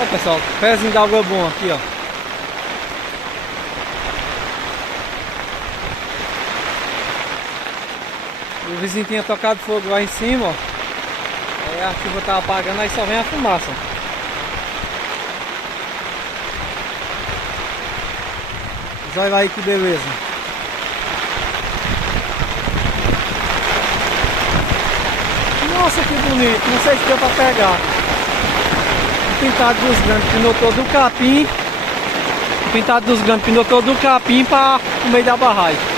Ó pessoal, pezinho d'água bom aqui, ó. O vizinho tinha tocado fogo lá em cima, ó. Aí a chuva tá apagando, aí só vem a fumaça. Olha lá aí que beleza. Nossa, que bonito. Não sei se deu pra pegar. O pintado dos grandes pinou todo o capim. O pintado dos grandes pinou todo o capim para o meio da barragem.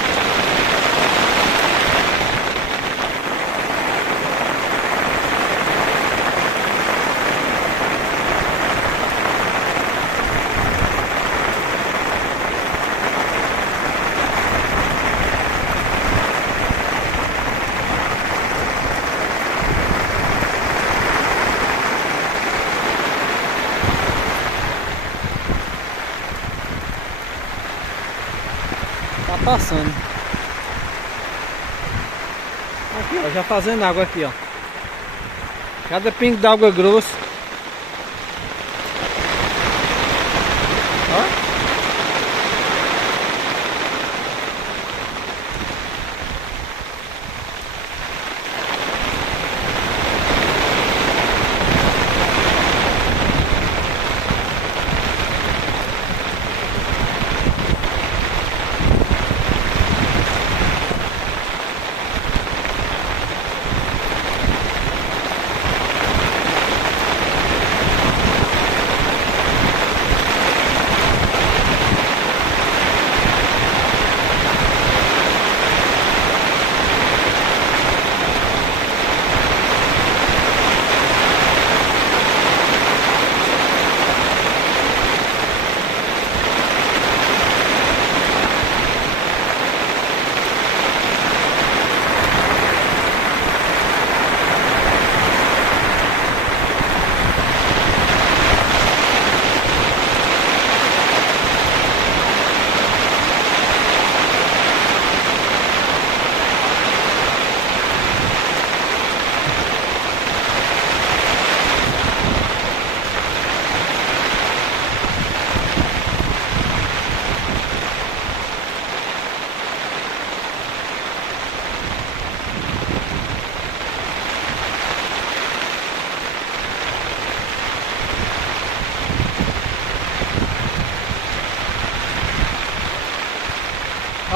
Tá passando. Aqui, ó, já fazendo água aqui, ó. Cada pingo d'água grosso. Ó.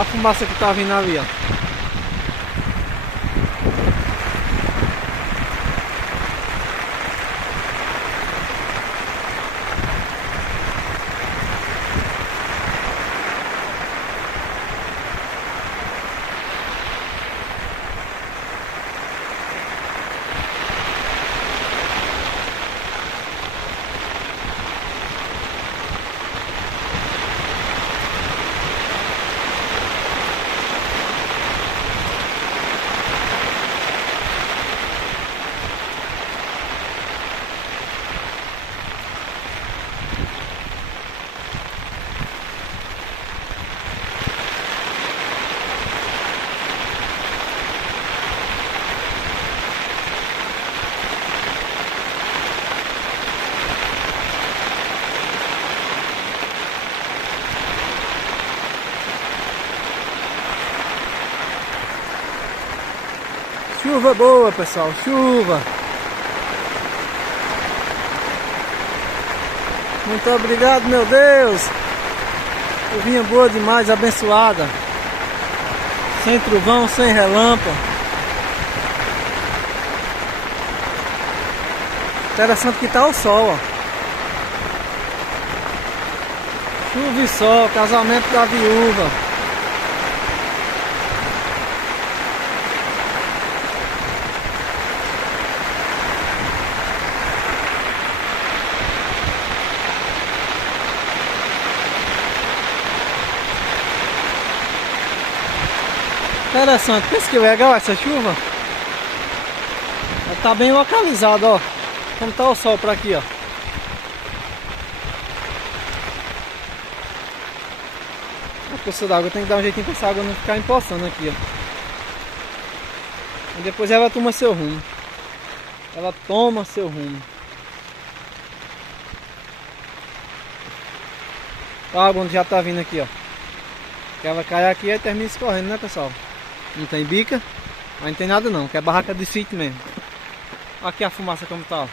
A fumaça que tá vindo ali, ó. Chuva boa, pessoal, chuva. Muito obrigado, meu Deus. Chuvinha boa demais, abençoada. Sem trovão, sem relâmpago. Interessante que tá o sol, ó. Chuva e sol, casamento da viúva. Interessante, pensa que legal essa chuva. Ela tá bem localizada, ó. Como tá o sol por aqui, ó. A poça d'água tem que dar um jeitinho pra essa água não ficar empoçando aqui, ó. E depois ela toma seu rumo. Ela toma seu rumo. A água já tá vindo aqui, ó. Que ela cai aqui e termina escorrendo, né, pessoal? Não tem bica, mas não tem nada não, que é barraca de sítio mesmo. Aqui a fumaça como tá, ó.